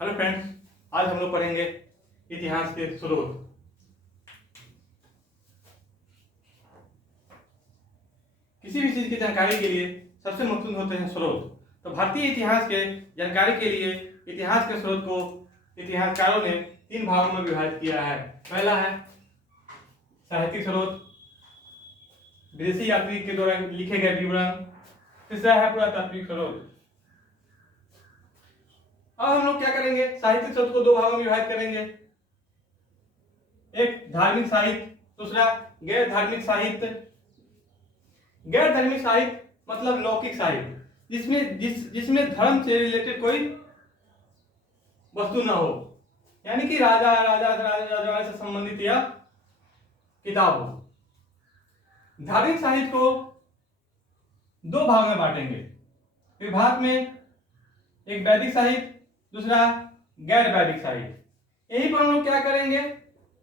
Hello friends, आज हम लोग पढ़ेंगे इतिहास के स्रोत। किसी भी चीज की जानकारी के लिए सबसे महत्वपूर्ण होते हैं स्रोत। तो भारतीय इतिहास के जानकारी के लिए इतिहास के स्रोत को इतिहासकारों ने 3 भागों में विभाजित किया है। पहला है साहित्यिक स्रोत, विदेशी यात्री के द्वारा लिखे गए विवरण। तीसरा है पुरातात्विक स्रोत। अब हम लोग क्या करेंगे, साहित्यिक स्रोत को 2 भागों में विभाजित करेंगे। एक धार्मिक साहित्य, दूसरा गैर धार्मिक साहित्य। गैर धार्मिक साहित्य मतलब लौकिक साहित्य, जिसमें धर्म से रिलेटेड कोई वस्तु ना हो, यानी कि राजा से संबंधित यह किताब हो। धार्मिक साहित्य को 2 भाग में बांटेंगे। विभाग में एक वैदिक साहित्य, दूसरा गैर वैदिक साहित्य। यहीं पर हम लोग क्या करेंगे,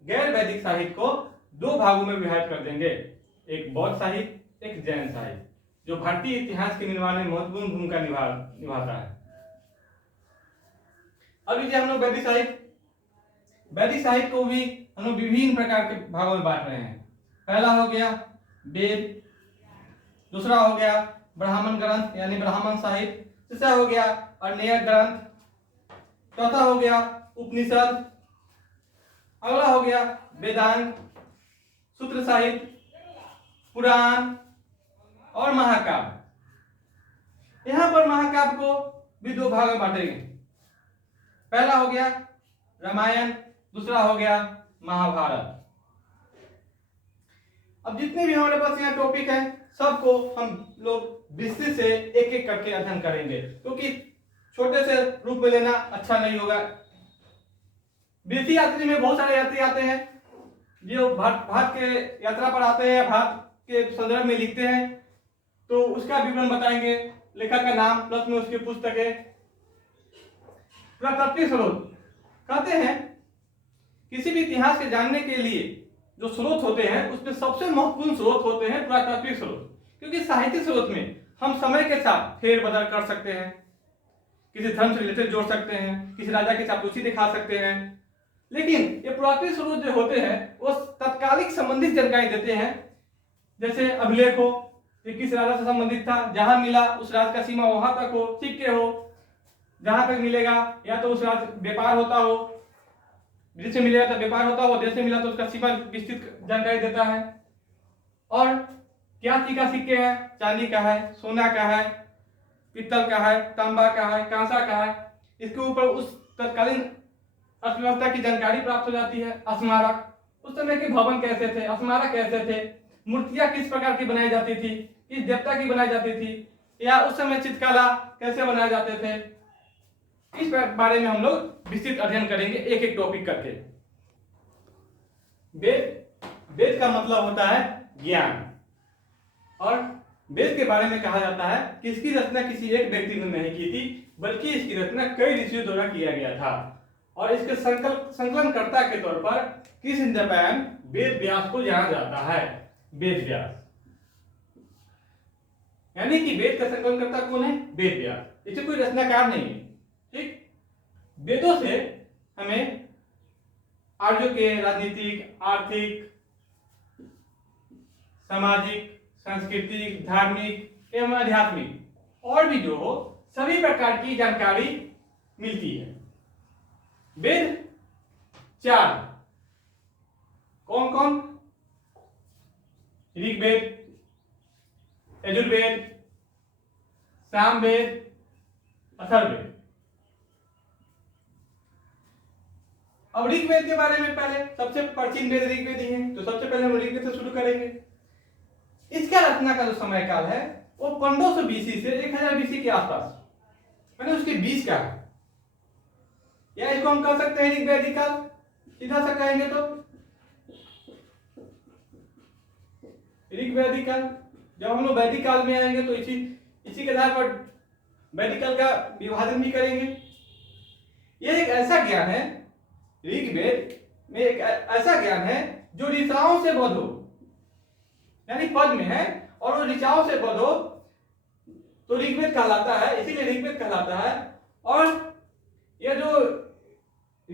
गैर वैदिक साहित्य को 2 भागों में विभाजित कर देंगे। एक बौद्ध साहित्य, एक जैन साहित्य, जो भारतीय इतिहास के निर्माण में महत्वपूर्ण भूमिका निभाता है। अब लीजिए हम लोग वैदिक साहित्य को भी हम लोग विभिन्न प्रकार के भागों में बांट रहे हैं। पहला हो गया वेद, दूसरा हो गया ब्राह्मण ग्रंथ यानी ब्राह्मण साहित्य, तीसरा हो गया अन्य ग्रंथ, चौथा हो गया उपनिषद, अगला हो गया वेदांत, सूत्र साहित्य, पुराण और महाकाव्य। यहां पर महाकाव्य को भी 2 भाग में बांटेंगे। पहला हो गया रामायण, दूसरा हो गया महाभारत। अब जितने भी हमारे पास यहाँ टॉपिक है, सबको हम लोग विस्तृत से एक एक करके अध्ययन करेंगे, क्योंकि छोटे से रूप में लेना अच्छा नहीं होगा। विदेशी यात्री में बहुत सारे यात्री आते हैं जो भारत के यात्रा पर आते हैं, भारत के संदर्भ में लिखते हैं, तो उसका विवरण बताएंगे, लेखक का नाम प्लस में उसकी पुस्तकें। पुरातात्विक स्रोत कहते हैं किसी भी इतिहास के जानने के लिए जो स्रोत होते हैं उसमें सबसे महत्वपूर्ण स्रोत होते हैं पुरातात्विक स्रोत, क्योंकि साहित्यिक स्रोत में हम समय के साथ फेरबदल कर सकते हैं, किसी धर्म से रिलेटेड जोड़ सकते हैं, किसी राजा की चापलूसी दिखा सकते हैं। लेकिन ये पुरातात्विक स्रोत जो होते हैं वो तत्कालिक संबंधित जानकारी देते हैं। जैसे अभिलेख हो कि किस राजा से संबंधित था, जहां मिला उस राज का सीमा वहां तक हो, सिक्के हो जहां तक मिलेगा, या तो उस राज व्यापार होता हो, विदेश से मिलेगा तो व्यापार होता हो, देश से मिला तो उसका सीमा विस्तृत जानकारी देता है। और क्या चीज का सिक्के है, चांदी का है, सोना का है, पित्तल का है, तांबा का है, कांसा का है, इसके ऊपर उस तत्कालीन अर्थव्यवस्था की जानकारी प्राप्त हो जाती है। स्मारक, उस समय के भवन कैसे थे, स्मारक कैसे थे, मूर्तियां किस प्रकार की बनाई जाती थी, किस देवता की बनाई जाती थी, या उस समय चित्रकला कैसे बनाए जाते थे, इस बारे में हम लोग विस्तृत अध्ययन करेंगे एक एक टॉपिक करके। वेद का मतलब होता है ज्ञान, और वेद के बारे में कहा जाता है कि इसकी रचना किसी एक व्यक्ति ने नहीं की थी, बल्कि इसकी रचना कई ऋषियों द्वारा किया गया था। और इसके संकलनकर्ता के तौर पर किस जापान वेद व्यास को जाना जाता है। वेद व्यास यानी कि वेद का संकलनकर्ता कौन है, वेद व्यास, इसे कोई रचनाकार नहीं है। ठीक, वेदों से हमें आर्यों के राजनीतिक, आर्थिक, सामाजिक, सांस्कृतिक, धार्मिक एवं आध्यात्मिक और भी जो हो सभी प्रकार की जानकारी मिलती है। वेद 4 कौन कौन, ऋग्वेद, यजुर्वेद, सामवेद, अथर्ववेद। अब ऋग्वेद के बारे में पहले सबसे प्राचीन वेद ऋग्वेद ही है, तो सबसे पहले हम ऋग्वेद से शुरू करेंगे। इसका रचना का जो समय काल है वो 1500 बीसी से 1000 बीसी के आसपास, मैंने उसके 20 का है, या इसको हम कह सकते हैं ऋग्वैदिक काल, सीधा सा कहेंगे तो ऋग्वैदिक काल। जब हम लोग वैदिक काल में आएंगे तो इसी के आधार पर वैदिक काल का विभाजन भी करेंगे। यह एक ऐसा ज्ञान है, ऋग्वेद में एक ऐसा ज्ञान है जो ऋचाओं से बद्ध हो, यानी पद में है और वो ऋचाओं से बद्ध हो तो ऋग्वेद कहलाता है, इसीलिए ऋग्वेद कहलाता है। और यह जो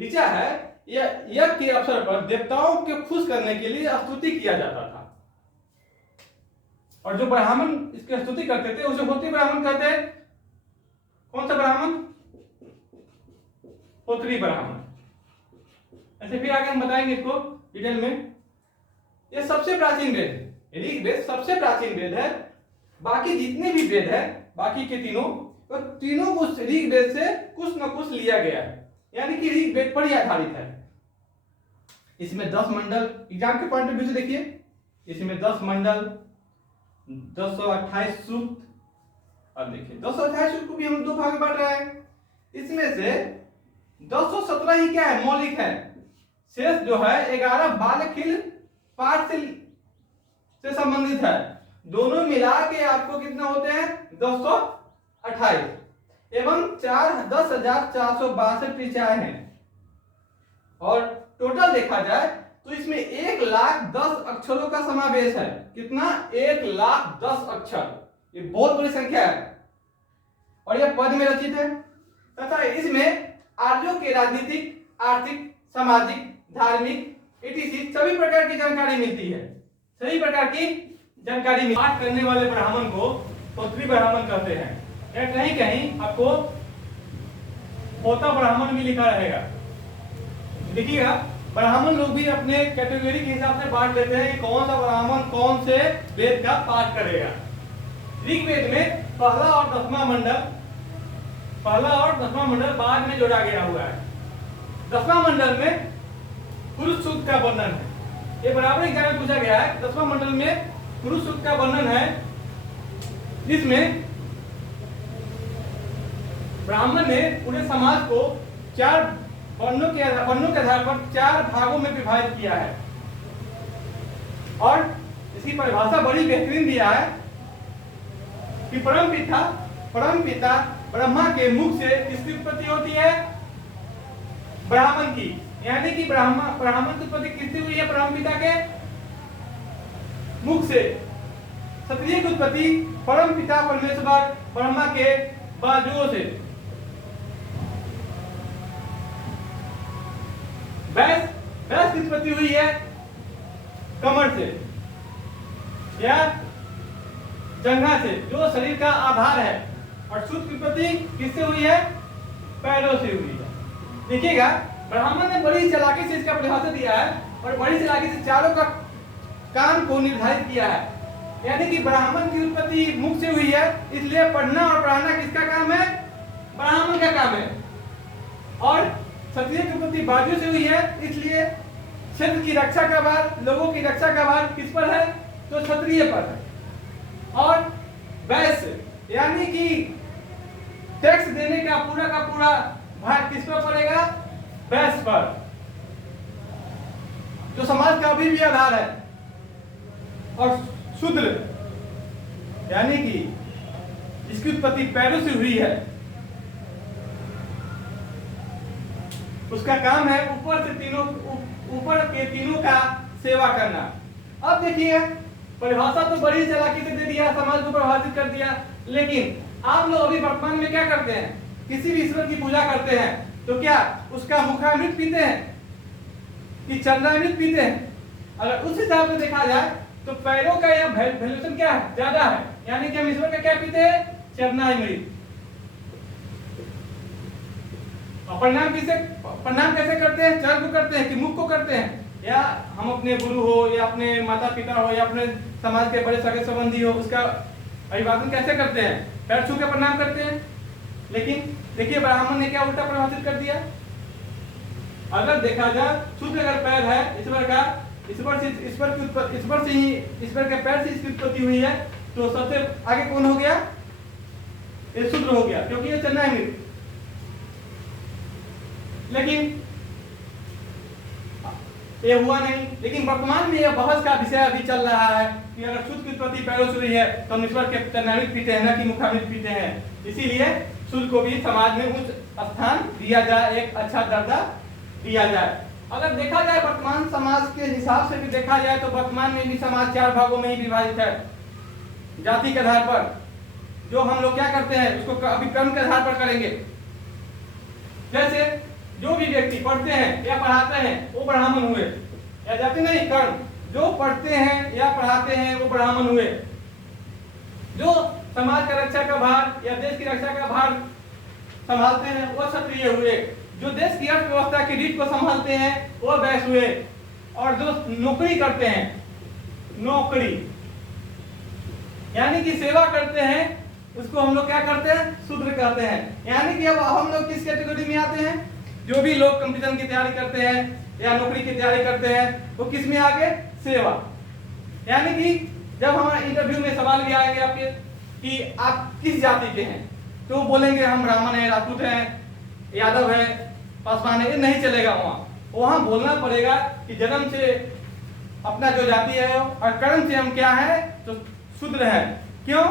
ऋचा है, यह यज्ञ के अवसर पर देवताओं को खुश करने के लिए स्तुति किया जाता था। और जो ब्राह्मण इसकी स्तुति करते थे उसे होती ब्राह्मण कहते हैं। कौन सा ब्राह्मण? होत्री ब्राह्मण। ऐसे फिर आगे हम बताएंगे इसको डिटेल में। यह सबसे प्राचीन वेद है, ऋग्वेद सबसे प्राचीन वेद है। बाकी जितने भी वेद है, बाकी के तीनों, तो तीनों को ऋग्वेद से कुछ न कुछ लिया गया है, यानी कि ऋग्वेद पर ही आधारित है। इसमें 10 मंडल, एग्जाम के पॉइंट ऑफ व्यू से देखिए, इसमें 10 मंडल, 228 सूक्त। अब देखिए 228 सूक्त को भी हम दो भाग में बांट रहे हैं। इसमें से 217 ही क्या है? मौलिक है। शेष जो है 11 बालखिल पाठ से संबंधित है। दोनों मिला के आपको कितना होते हैं? 228 एवं 10,462 ऋचाएं हैं। और टोटल देखा जाए तो इसमें 1,10,000 अक्षरों का समावेश है। कितना? 1,10,000 अक्षर। ये बहुत बड़ी संख्या है और यह पद में रचित है तथा इसमें आर्यों के राजनीतिक, आर्थिक, सामाजिक, धार्मिक etc सभी प्रकार की जानकारी मिलती है। सभी प्रकार की जानकारी पाठ करने वाले ब्राह्मण को होत्री ब्राह्मण कहते हैं। या कहीं कहीं आपको होता ब्राह्मण भी लिखा रहेगा। देखिएगा, ब्राह्मण लोग भी अपने कैटेगरी के हिसाब से बांट लेते हैं कि कौन सा ब्राह्मण कौन से वेद का पाठ करेगा। ऋग्वेद में पहला और 10वां मंडल बाद में जोड़ा गया हुआ है। 10वां मंडल में पुरुष सूक्त का वर्णन है। ये बराबर एग्जाम में पूछा गया है। 10वां मंडल में पुरुष सूक्त का वर्णन है, जिसमें ब्राह्मण ने पूरे समाज को 4 वर्णों के आधार पर 4 भागों में विभाजित किया है। और इसकी परिभाषा बड़ी बेहतरीन दिया है कि परम पिता ब्रह्मा के मुख से किसकी उत्पत्ति होती है? ब्राह्मण की। यानी कि ब्राह्मण की उत्पत्ति किससे हुई है? परम पिता के मुख से। क्षत्रिय की उत्पत्ति परम पिता परमेश्वर ब्रह्मा के बाजुओं से। वैश्य की उत्पत्ति हुई है कमर से या जंघा से, जो शरीर का आधार है। और शूद्र की उत्पत्ति किससे हुई है? पैरों से हुई है। देखिएगा, ब्राह्मण ने बड़ी चालाकी से इसका परिभाषा दिया है और बड़ी चालाकी से चारों का काम को निर्धारित किया है। यानी कि ब्राह्मण की उत्पत्ति मुख से हुई है, इसलिए पढ़ना और पढ़ाना किसका काम है? ब्राह्मण का काम है। और क्षत्रिय की उत्पत्ति बाजू से हुई है, इसलिए क्षेत्र की रक्षा का भार, लोगों की रक्षा का भार किस पर है? तो क्षत्रिय पर है। और वैश्य यानी कि टैक्स देने का पूरा भार किस पर पड़ेगा? वैश्य पर, जो समाज का अभी भी आधार है। और शूद्र यानी कि जिसकी उत्पत्ति पैरों से हुई है, उसका काम है ऊपर के तीनों का सेवा करना। अब देखिए, परिभाषा तो बड़ी चालाकी से दे दिया, समाज को प्रभावित कर दिया, लेकिन आप लोग अभी वर्तमान में क्या करते हैं? किसी भी ईश्वर की पूजा करते हैं तो क्या उसका मुखामृत पीते हैं कि चरणामृत पीते हैं? अगर उस हिसाब से देखा जाए तो पैरों का यह वैल्यूएशन क्या है? ज्यादा है। यानी कि हम ईश्वर का क्या पीते हैं? चरणामृत। और प्रणाम कैसे करते हैं? चरण को करते हैं कि मुख को करते हैं? या हम अपने गुरु हो या अपने माता पिता हो या अपने समाज के बड़े सगे संबंधी हो, उसका अभिवादन कैसे करते हैं? पैर छू के प्रणाम करते हैं। लेकिन देखिए, ब्राह्मण ने क्या उल्टा परिभाषित कर दिया। अगर देखा जाए, शुद्ध अगर पैर है ईश्वर का, ईश्वर के पैर से इसकी उत्पत्ति हुई है, तो सबसे आगे कौन हो गया? ये शूद्र हो गया, क्योंकि ये चरणामृत। लेकिन ये हुआ नहीं। लेकिन वर्तमान में यह बहस का विषय अभी चल रहा है कि अगर शुद्ध की उत्पत्ति पैरों से हुई है तो हम ईश्वर के चरणामृत पीते हैं, ना कि मुखामृत पीते हैं। इसीलिए शुद्ध को भी समाज में उच्च स्थान दिया जाए, एक अच्छा दर्जा दिया जाए। अगर देखा जाए वर्तमान समाज के हिसाब से भी देखा जाए तो वर्तमान में भी समाज 4 भागों में ही विभाजित है। जाति के आधार पर जो हम लोग क्या करते हैं, उसको अभी कर्म के आधार पर करेंगे। जैसे जो भी व्यक्ति पढ़ते हैं या पढ़ाते हैं वो ब्राह्मण हुए, या जाति नहीं कर्ण, जो पढ़ते हैं या पढ़ाते हैं वो ब्राह्मण हुए, जो समाज का रक्षा का भार या देश की रक्षा का भार संभालते हैं वो क्षत्रिय हुए, जो देश की अर्थव्यवस्था की रीढ़ को संभालते हैं वो वैश्य हुए, और जो नौकरी करते हैं, नौकरी यानी कि सेवा करते हैं, उसको हम लोग क्या करते हैं, शूद्र कहते हैं। यानी कि अब हम लोग किस कैटेगरी में आते हैं, जो भी लोग कंपटीशन की तैयारी करते हैं या नौकरी की तैयारी करते हैं वो किस में आगे, सेवा। यानी कि जब हमारे इंटरव्यू में सवाल भी आएंगे आपके कि आप किस जाति के हैं, तो बोलेंगे हम ब्राह्मण हैं, राजपूत हैं, यादव है, पासवान है, ये नहीं चलेगा। वहां बोलना पड़ेगा कि जन्म से अपना जो जाति है और कर्म से हम क्या है, तो शूद्र है। क्यों?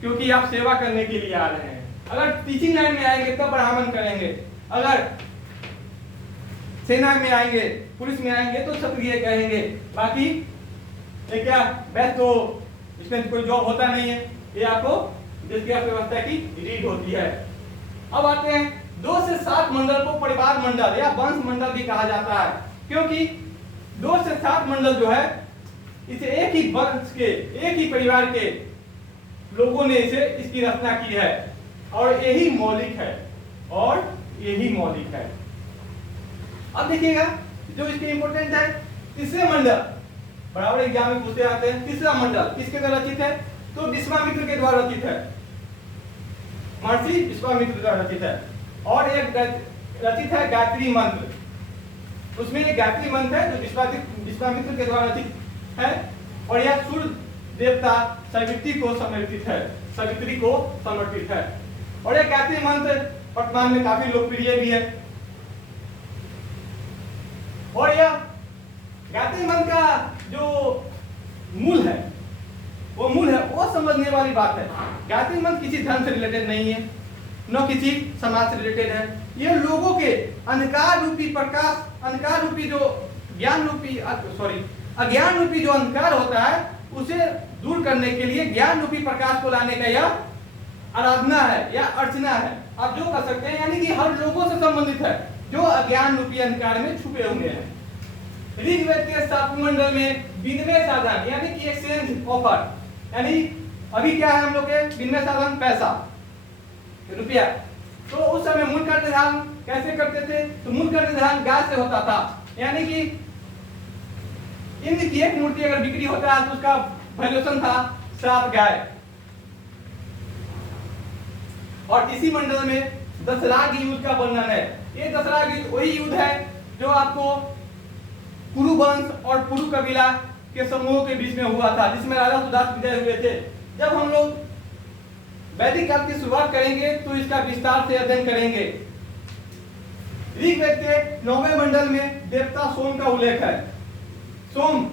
क्योंकि आप सेवा करने के लिए आ रहे हैं। अगर टीचिंग लाइन में आएंगे तब ब्राह्मण करेंगे, अगर सेना में आएंगे, पुलिस में आएंगे तो क्षत्रिय कहेंगे। बाकी ये क्या, वैसे तो इसमें कोई जॉब होता नहीं है, ये आपको देश की अर्थव्यवस्था की रीढ़ होती है। अब आते हैं 2 से 7 मंडल को परिवार मंडल या वंश मंडल भी कहा जाता है, क्योंकि 2 से 7 मंडल जो है इसे एक ही वंश के, एक ही परिवार के लोगों ने इसे इसकी रचना की है, और यही मौलिक है, और यही मौलिक है। अब देखिएगा जो इसके इंपोर्टेंट है, तीसरे मंडल बराबर एग्जाम में पूछते आते हैं। तीसरा मंडल किसके द्वारा रचित है, तो विश्वामित्र के द्वारा रचित है, महर्षि विश्वामित्र द्वारा रचित है। और एक रचित है गायत्री मंत्र, उसमें एक गायत्री मंत्र है जो विश्वामित्र के द्वारा रचित है, और यह सूर्य देवता सावित्री को समर्पित है, सावित्री को समर्पित है। और यह गायत्री मंत्र वर्तमान में काफी लोकप्रिय भी है। और यह गायत्री मंत्र का जो मूल है वो समझने वाली बात है। गायत्री मंत्र किसी धर्म से रिलेटेड नहीं है, न किसी समाज से रिलेटेड है। ये लोगों के अंधकार रूपी प्रकाश, अंधकार रूपी जो ज्ञान रूपी अज्ञान रूपी जो अंधकार होता है उसे दूर करने के लिए ज्ञान रूपी प्रकाश को लाने का यह आराधना है या अर्चना है, आप जो कर सकते हैं। यानी कि हर लोगों से संबंधित है जो अज्ञान रूपी अंधकार में छुपे हुए हैं। ऋग्वेद के 7वें मंडल में विनिमय साधन यानी कि एक्सचेंज ऑफर, यानी अभी क्या है हम लोग के विनिमय साधन, पैसा, रुपया। तो उस समय मूल का निर्धारण कैसे करते थे, तो मूल का निर्धारण गाय से होता था। यानी कि इंद्र की एक मूर्ति अगर बिक्री होता है तो उसका वैल्यूएशन था 7 गाय। और इसी मंडल में दशराग युद्ध का वर्णन है। ये दशराग युद्ध वही युद्ध है जो आपको पुरु वंश और पुरु कबीला के समूहों के बीच में हुआ था, जिसमें राजा सुदास विजय हुए थे। जब हम लोग वैदिक काल की शुरुआत करेंगे तो इसका विस्तार से अध्ययन करेंगे। ऋग्वेद के 9वें मंडल में देवता सोम का उल्लेख है। सोम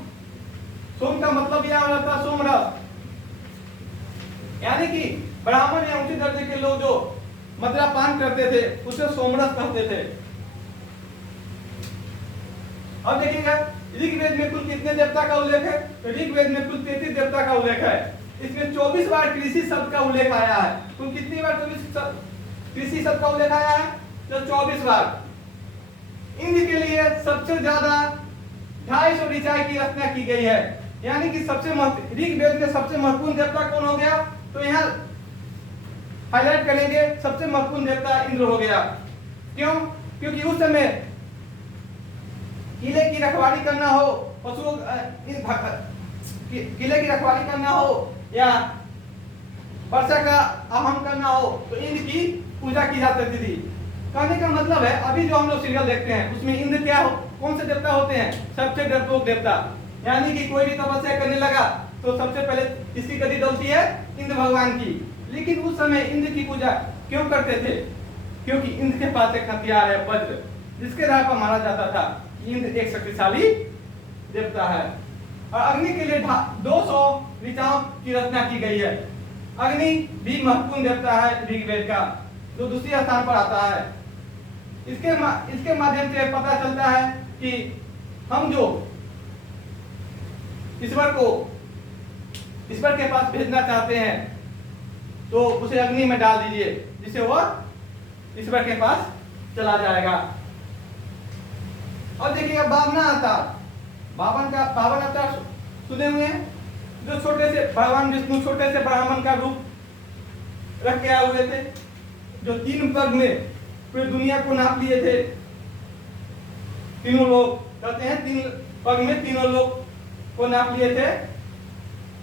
का मतलब यह होता है सोमरस, यानी कि ब्राह्मण या उच्च दर्जे के लोग जो मदिरापान करते थे उसे सोमरस कहते थे। अब देखिएगा ऋग्वेद में कुल कितने देवता का उल्लेख है, तो ऋग्वेद में कुल 33 देवता का उल्लेख है। इसमें 24 बार कृषि शब्द का उल्लेख आया है। कुल कितनी बार कृषि शब्द का उल्लेख आया है, तो 24 बार। इंद्र के लिए सबसे ज्यादा 250 ऋचाएं की रचना की गई है। यानी कि सबसे ऋग्वेद में सबसे महत्वपूर्ण देवता कौन हो गया, तो यहाँ हाईलाइट करेंगे सबसे महत्वपूर्ण देवता इंद्र हो गया। क्यों? क्योंकि उस समय किले की रखवाली करना हो, पशुओं किले की रखवाली करना हो या वर्षा का आह्वान करना हो तो इंद्र की पूजा की जाती थी। कहने का मतलब है अभी जो हम लोग सीरियल देखते हैं उसमें इंद्र क्या कौन से देवता होते हैं, सबसे डरपोक देवता। यानी कि कोई भी तपस्या करने लगा तो सबसे पहले किसकी गति डलती है, इंद्र भगवान की। लेकिन उस समय इंद्र की पूजा क्यों करते थे, क्योंकि इंद्र के पास एक हथियार है वज्र, जिसके आधार पर माना जाता था इंद्र एक शक्तिशाली देवता है। और अग्नि के लिए 200 ऋचाओं की रचना की गई है। अग्नि भी महत्वपूर्ण देवता है ऋग्वेद का, जो दूसरे स्थान पर आता है। इसके माध्यम से पता चलता है कि हम जो ईश्वर के पास भेजना चाहते हैं तो उसे अग्नि में डाल दीजिए, जिससे वह ईश्वर के पास चला जाएगा। और देखिएगा बावना अवतार, बावन अवतार सुने हुए हैं, जो छोटे से भगवान विष्णु छोटे से ब्राह्मण का रूप रख के आए हुए थे, जो 3 पग में पूरी दुनिया को नाप लिए थे। तीनों लोग कहते हैं 3 पग में तीनों लोग को नाप लिए थे।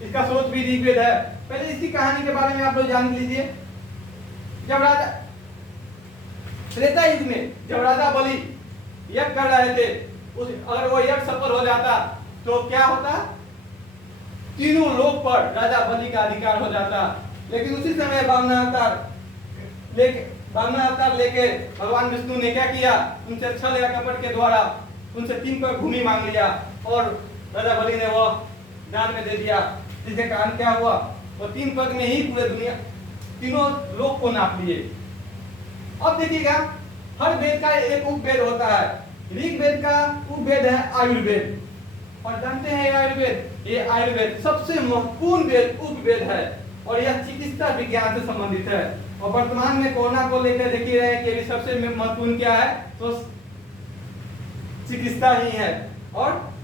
इसका स्रोत भी ऋग्वेद है। पहले इसकी कहानी के बारे में आप लोग जान लीजिए। जब राजा त्रेता युग में जब राजा बलि यज्ञ कर रहे थे, उस अगर वो यज्ञ सफल हो जाता तो क्या होता, तीनों लोक पर राजा बलि का अधिकार हो जाता। लेकिन उसी समय बामना अवतार लेके भगवान विष्णु ने क्या किया, उनसे छल या कपट के द्वारा उनसे 3 पग भूमि मांग लिया और राजा बलि ने वो दान में दे दिया। जिसके कारण क्या हुआ, वो 3 पग में ही पूरे दुनिया तीनों लोक को नाप लिए। अब देखिएगा हर वेद का एक उपवेद होता है। ऋग्वेद का उपवेद है आयुर्वेद, और जानते हैं ये आयुर्वेद सबसे महत्वपूर्ण वेद उपवेद है और यह चिकित्सा विज्ञान से संबंधित है। और वर्तमान में कोरोना को लेकर देखिए रहे कि अभी सबसे महत्वपूर्ण क्या है, तो चिकित्सा ही है। और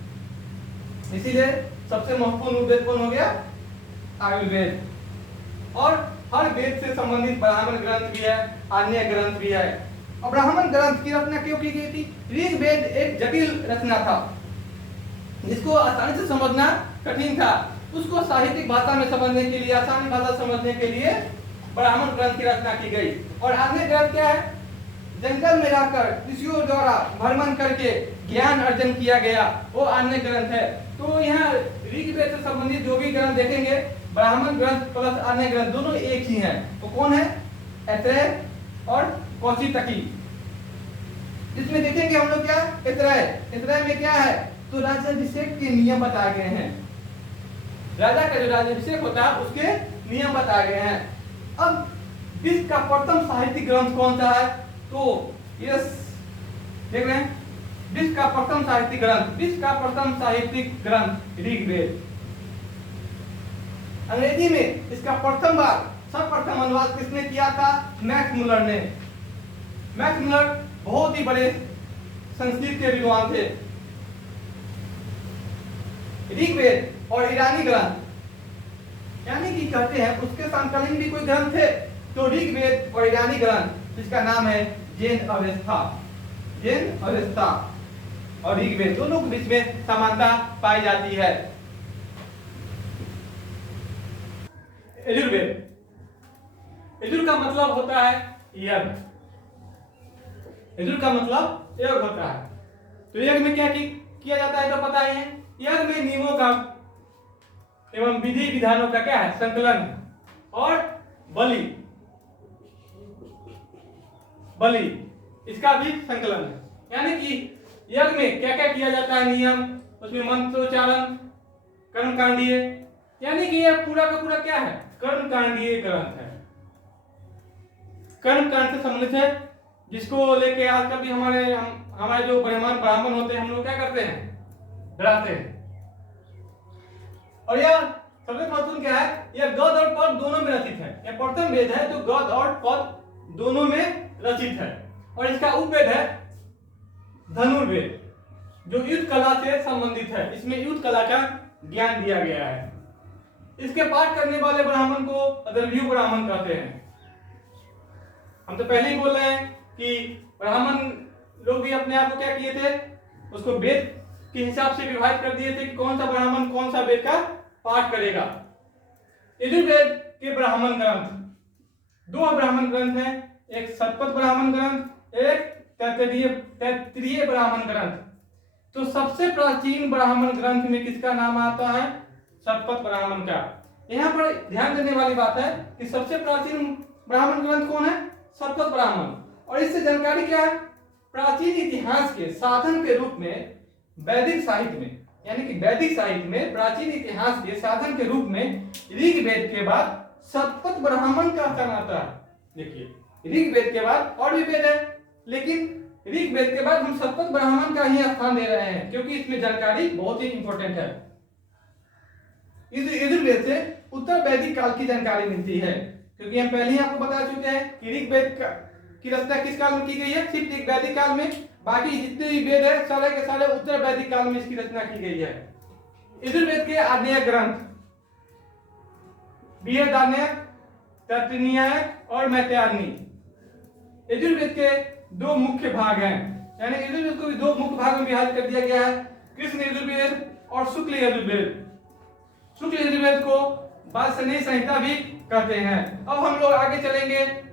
इसीलिए सबसे महत्वपूर्ण उपवेद कौन हो गया, आयुर्वेद। और हर वेद से संबंधित ब्राह्मण ग्रंथ भी है, अन्य ग्रंथ भी है। और ब्राह्मण ग्रंथ की रचना क्यों की गई थी? ऋग्वेद एक जटिल रचना था जिसको आसानी से समझना कठिन था। उसको साहित्यिक भाषा में समझने के लिए, आसानी भाषा समझने के लिए ब्राह्मण ग्रंथ की रचना की गई। और अन्य ग्रंथ क्या है, जंगल में रहकर ऋषियों द्वारा भ्रमण करके ज्ञान अर्जन किया गया, वो अन्य ग्रंथ है। तो यहाँ ऋग्वेद से संबंधित जो भी ग्रंथ देखेंगे, ब्राह्मण ग्रंथ प्लस अन्य ग्रंथ दोनों एक ही हैं। तो कौन है, ऐत्रेय और कौशितकी। इसमें देखेंगे हम लोग क्या, ऐत्रेय में क्या है, तो राज्याभिषेक के नियम बताए गए हैं। राजा का जो राज्याभिषेक होता है उसके नियम बताए गए हैं। अब विश्व का प्रथम साहित्यिक ग्रंथ कौन सा है, तो यस देख रहे हैं, विश्व का प्रथम साहित्यिक ग्रंथ ऋग्वेद। अंग्रेजी में इसका सर्वप्रथम अनुवाद किसने किया था, मैक्स मुलर ने। मैक्स मुलर बहुत ही बड़े संस्कृत के विद्वान थे। ऋग्वेद और ईरानी ग्रंथ यानी कि कहते हैं उसके समकालीन भी कोई ग्रंथ थे, तो ऋग्वेद और ईरानी ग्रंथ जिसका नाम है जैन अवेस्ता और ऋग्वेद, दोनों के बीच में समानता पाई जाती है। यजुर का मतलब होता है यज्ञ। यजुर का मतलब यज्ञ होता है। तो यज्ञ में क्या किया जाता है तो पता ही है। यज्ञ में नियमों का एवं विधि विधानों का क्या है, संकलन। और बलि इसका भी संकलन है। यानी कि यज्ञ में क्या क्या किया जाता है, नियम, उसमें मंत्रोच्चारण, कर्मकांडीय, यानी कि यह पूरा का पूरा क्या है, कर्मकांडीय ग्रंथ है। कर्मकांड से संबंधित है, जिसको लेके आजकल भी हमारे जो ब्राह्मण होते हैं, हम लोग क्या करते हैं, डराते हैं। और यह सबसे महत्वपूर्ण क्या है, यह गद और पद दोनों में रचित है। यह प्रथम वेद है तो गद और पद दोनों में रचित है। और इसका उपवेद है धनुर्वेद, जो युद्ध कला से संबंधित है। इसमें युद्ध कला का ज्ञान दिया गया है। इसके पाठ करने वाले ब्राह्मण को अदर्भ्यू ब्राह्मण कहते हैं। हम तो पहले ही बोल रहे हैं कि ब्राह्मण लोग भी अपने आप को क्या किए थे, उसको वेद के हिसाब से विभाजित कर दिए थे कि कौन सा ब्राह्मण कौन सा वेद का पाठ करेगा। यजुर्वेद के ब्राह्मण ग्रंथ, 2 ब्राह्मण ग्रंथ हैं, एक शतपथ ब्राह्मण ग्रंथ, एक तैत्तिरीय ब्राह्मण ग्रंथ। तो सबसे प्राचीन ब्राह्मण ग्रंथ में किसका नाम आता है, शतपथ ब्राह्मण का। यहाँ पर ध्यान देने वाली बात है कि सबसे प्राचीन ब्राह्मण ग्रंथ कौन है, शतपथ ब्राह्मण। और इससे जानकारी क्या है, प्राचीन इतिहास के साधन के रूप में वैदिक साहित्य में, यानी कि वैदिक साहित्य में प्राचीन इतिहास के साधन के रूप में ऋग्वेद के बाद शतपथ ब्राह्मण का स्थान आता है। देखिए ऋग्वेद के बाद और भी वेद है, लेकिन ऋग्वेद के बाद हम शतपथ ब्राह्मण का ही स्थान दे रहे हैं, क्योंकि इसमें जानकारी बहुत ही इंपॉर्टेंट है। यजुर्वेद से उत्तर वैदिक काल की जानकारी मिलती है, क्योंकि हम पहले ही आपको बता चुके हैं कि की रचना किस काल में की गई है? सिर्फ एक वैदिक काल में। बाकी जितने भी वेद है सारे के सारे उत्तर वैदिक काल में इसकी रचना की गई है। यजुर्वेद के आग्नेय ग्रंथ बृहदारण्यक, तैत्तिरीय और मैत्रेयी। यजुर्वेद के दो मुख्य भाग हैं, यानी यजुर्वेद को भी दो मुख्य भागों में विभाजित कर दिया गया है, कृष्ण यजुर्वेद और शुक्ल यजुर्वेद। शुक्ल यजुर्वेद को वात्स्ययनी संहिता भी कहते हैं। अब हम लोग आगे चलेंगे